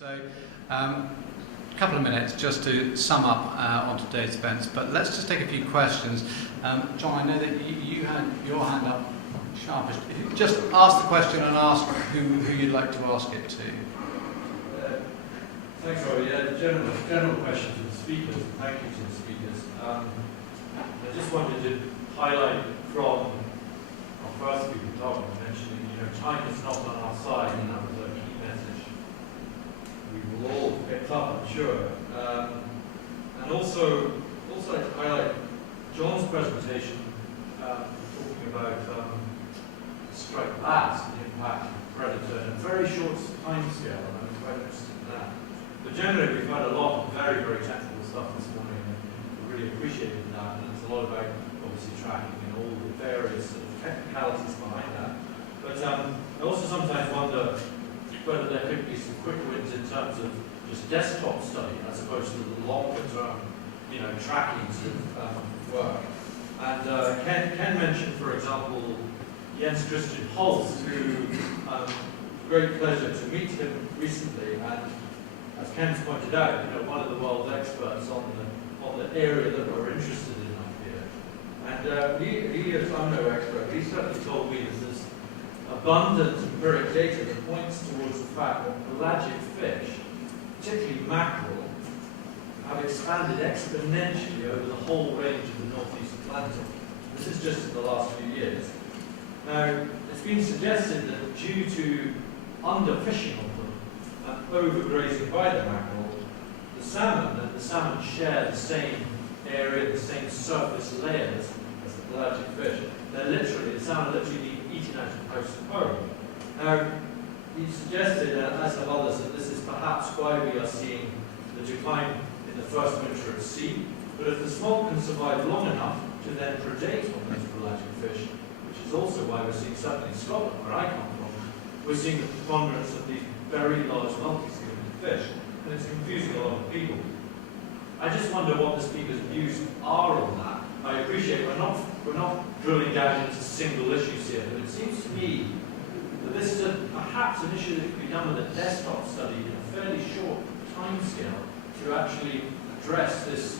So, a couple of minutes just to sum up on today's events, but let's just take a few questions. John, I know that you had your hand up sharpish. If you just ask the question and ask who you'd like to ask it to. Thanks, Robbie. Yeah, general question to the speakers. Thank you to the speakers. I just wanted to highlight from our first speaker, Tom, mentioning, time is not on our side, and that was a key message we will all pick up, I'm sure. And also like to highlight John's presentation, talking about striped bass and the impact of predator in a very short time scale, and I was quite interested in that. But generally, we've had a lot of very, very technical stuff this morning, and we really appreciated that. And it's a lot about, obviously, tracking and all the various sort of technicalities behind that. But I also sometimes wonder whether there could be some quick wins in terms of just desktop study, as opposed to the longer term, tracking sort of work. And Ken mentioned, for example, Jens Christian Holst, who great pleasure to meet him recently, and as Ken's pointed out, one of the world's experts on the area that we're interested in up here. And he is, I'm no expert, but he certainly told me that there's abundant empiric data that points towards the fact that pelagic fish, particularly mackerel, have expanded exponentially over the whole range of the Northeast Atlantic. This is just in the last few years. Now, it's been suggested that due to underfishing of them and overgrazing by the mackerel, the salmon share the same area, the same surface layers as the pelagic fish. The salmon literally being eaten out of post and home. Now, he suggested, as have others, that this is perhaps why we are seeing the decline in the first winter at sea. But if the smolt can survive long enough to then predate on those pelagic fish, which is also why we're seeing, certainly in Scotland, where I come from, we're seeing the preponderance of these very large multi-skimmed fish, and it's confusing a lot of people. I just wonder what the speakers' views are on that. I appreciate we're not drilling down into single issues here, but it seems to me that this is perhaps an issue that could be done with a desktop study in a fairly short time scale to actually address this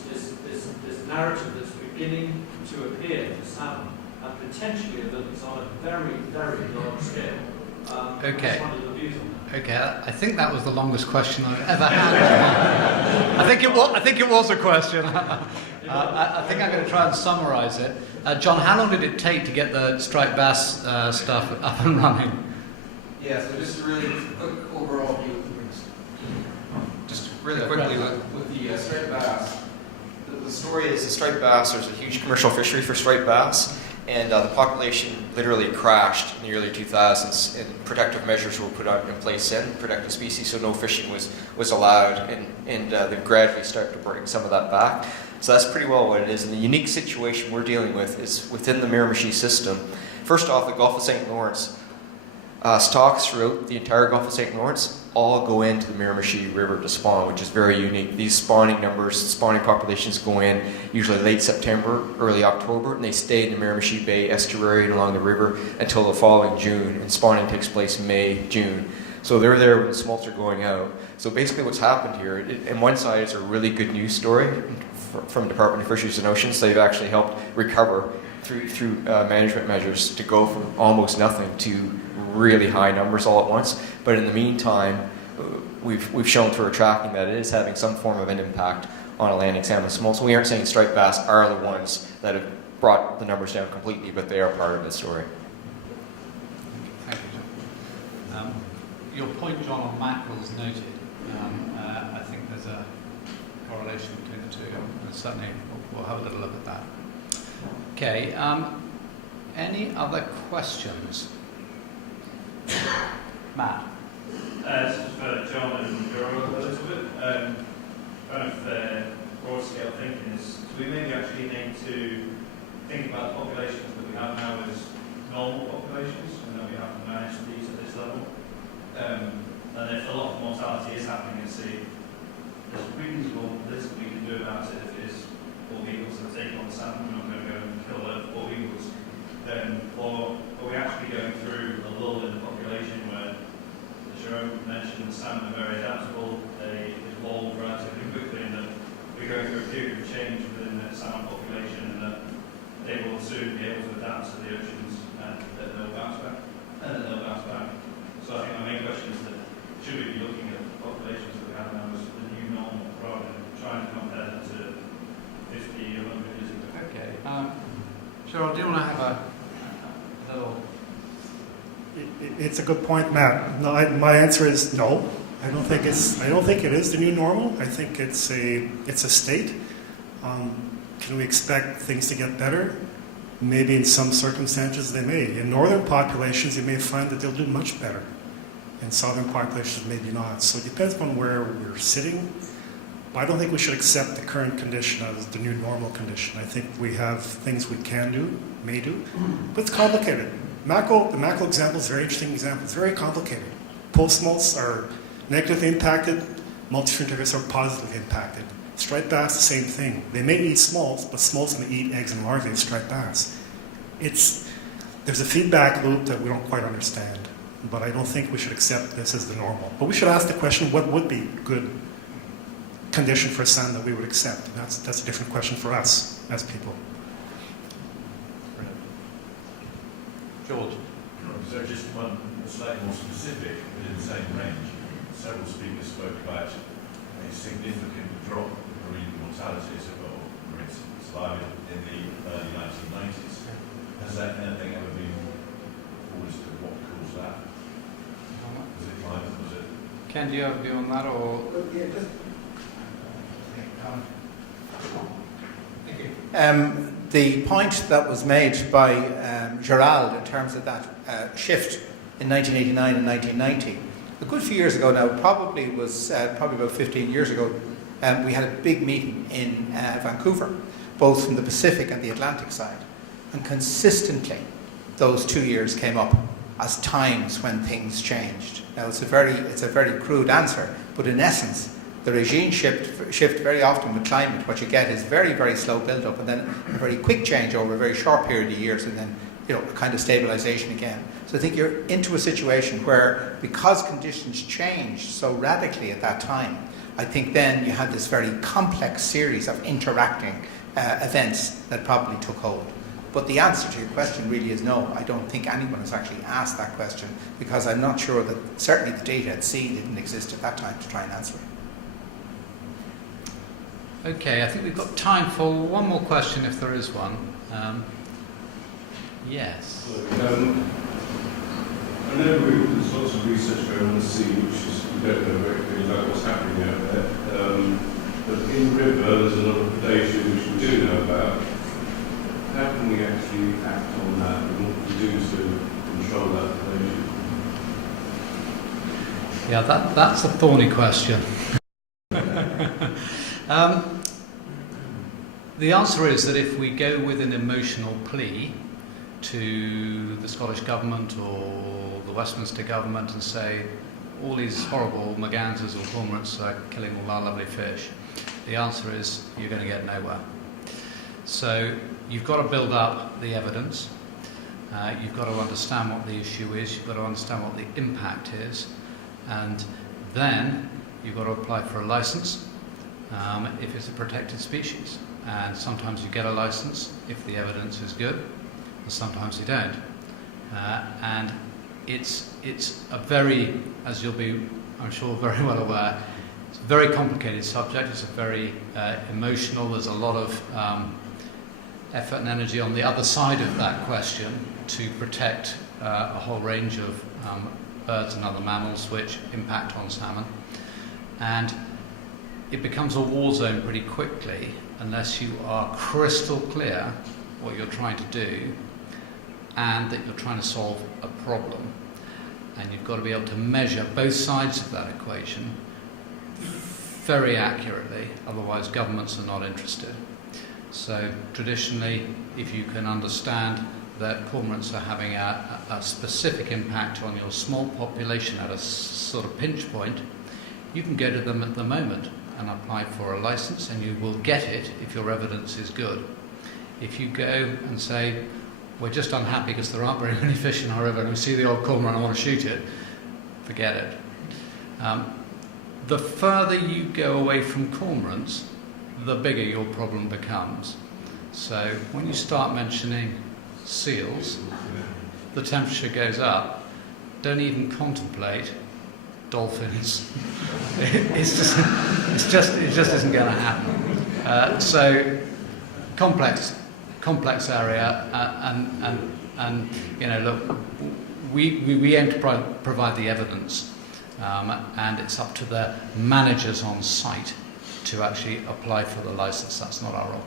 narrative that's beginning to appear for salmon, and potentially that it's on a very, very large scale. Okay. I just wondered the views on that. Okay, I think that was the longest question I've ever had. I think it was a question. I think I'm going to try and summarise it. John, how long did it take to get the striped bass stuff up and running? Yeah, so just a really quick overall view. Just really quickly with the striped bass. The story is the striped bass, there's a huge commercial fishery for striped bass, and the population literally crashed in the early 2000s, and protective measures were put in place then, protected species, so no fishing was allowed, and they've gradually started to bring some of that back. So that's pretty well what it is. And the unique situation we're dealing with is within the Miramichi system. First off, the Gulf of St. Lawrence, stocks throughout the entire Gulf of St. Lawrence all go into the Miramichi River to spawn, which is very unique. These spawning populations go in usually late September, early October, and they stay in the Miramichi Bay estuary and along the river until the following June, and spawning takes place May, June. So they're there when the smolts are going out. So basically what's happened here, on one side it's a really good news story from Department of Fisheries and Oceans. They've actually helped recover through management measures to go from almost nothing to really high numbers all at once. But in the meantime, we've shown through our tracking that it is having some form of an impact on Atlantic salmon smolts. So we aren't saying striped bass are the ones that have brought the numbers down completely, but they are part of the story. Thank you, John. Your point, John, on mackerel is noted. I think there's a correlation between the two, and certainly we'll have a little look at that. Okay, any other questions? Matt? This is for John and Earl a little bit. Kind of broad scale thinking is, do we maybe actually need to think about the populations that we have now as normal populations, and that we have to manage these at this level? And if a lot of mortality is happening at sea, there's reasonable little we can do about it if it is bald eagles that take on the salmon. We're not going to go and kill the bald eagles. Or are we actually going through a lull in the population where, as Jerome mentioned, mentioned the salmon are very adaptable. They evolve relatively quickly, and that we're going through a period of change within the salmon population, and that they will soon be able to adapt to the oceans, and that they'll bounce back. So I think my main question is that should we be looking at the populations that we have now as the new normal rather than trying to compare them to 50 or 100 years ago? Okay. Cheryl, do you want to have a little... It's a good point, Matt. No, my answer is no. I don't think it is the new normal. I think it's a state. Can we expect things to get better? Maybe in some circumstances they may. In northern populations, you may find that they'll do much better. In southern populations, maybe not. So it depends on where we're sitting. But I don't think we should accept the current condition as the new normal condition. I think we have things we can do, may do, but it's complicated. The mackerel example is a very interesting example. It's very complicated. Post-smolts are negatively impacted, multi-fruitiferous are positively impacted. Striped bass, the same thing. They may eat smolts, but smolts may eat eggs and larvae of striped bass. There's a feedback loop that we don't quite understand, but I don't think we should accept this as the normal. But we should ask the question, what would be good condition for salmon that we would accept? And that's a different question for us as people. George. So just one slightly more specific, but in the same range. Several speakers spoke about a significant drop in marine mortalities or marine survival in the early 1990s. Has that anything ever been forward as to what caused that? Was it climate? Was it? Ken, do you have a view on that, or? Thank you. The point that was made by Gerald in terms of that shift in 1989 and 1990, a good few years ago now, probably about 15 years ago, we had a big meeting in Vancouver, both from the Pacific and the Atlantic side, and consistently those 2 years came up as times when things changed. Now it's a very crude answer, but in essence, the regime shift very often with climate, what you get is very, very slow build-up and then a very quick change over a very short period of years and then a kind of stabilisation again. So I think you're into a situation where, because conditions changed so radically at that time, I think then you had this very complex series of interacting events that probably took hold. But the answer to your question really is no. I don't think anyone has actually asked that question because I'm not sure that certainly the data at sea didn't exist at that time to try and answer it. Okay, I think we've got time for one more question if there is one. Yes. I know there's lots of research going on the sea, which is, we don't know very clearly about what's happening out there. But in river, there's a lot of predation which we do know about. How can we actually act on that and what to do to control that predation? Yeah, that's a thorny question. The answer is that if we go with an emotional plea to the Scottish Government or the Westminster Government and say all these horrible mergansers or cormorants are killing all our lovely fish, the answer is you're going to get nowhere. So you've got to build up the evidence, you've got to understand what the issue is, you've got to understand what the impact is, and then you've got to apply for a licence if it's a protected species. And sometimes you get a licence if the evidence is good, and sometimes you don't. And it's a very, as you'll be, I'm sure, very well aware, it's a very complicated subject. It's a very emotional. There's a lot of effort and energy on the other side of that question to protect a whole range of birds and other mammals which impact on salmon. And it becomes a war zone pretty quickly unless you are crystal clear what you're trying to do and that you're trying to solve a problem. And you've got to be able to measure both sides of that equation very accurately, otherwise governments are not interested. So traditionally, if you can understand that cormorants are having a specific impact on your small population at a sort of pinch point, you can go to them at the moment and apply for a licence, and you will get it if your evidence is good. If you go and say, we're just unhappy because there aren't very many fish in our river and we see the old cormorant and I want to shoot it, forget it. The further you go away from cormorants, the bigger your problem becomes. So when you start mentioning seals, the temperature goes up. Don't even contemplate dolphins. It just isn't going to happen. So complex area, and you know, look, we aim to provide the evidence, and it's up to the managers on site to actually apply for the license. That's not our role.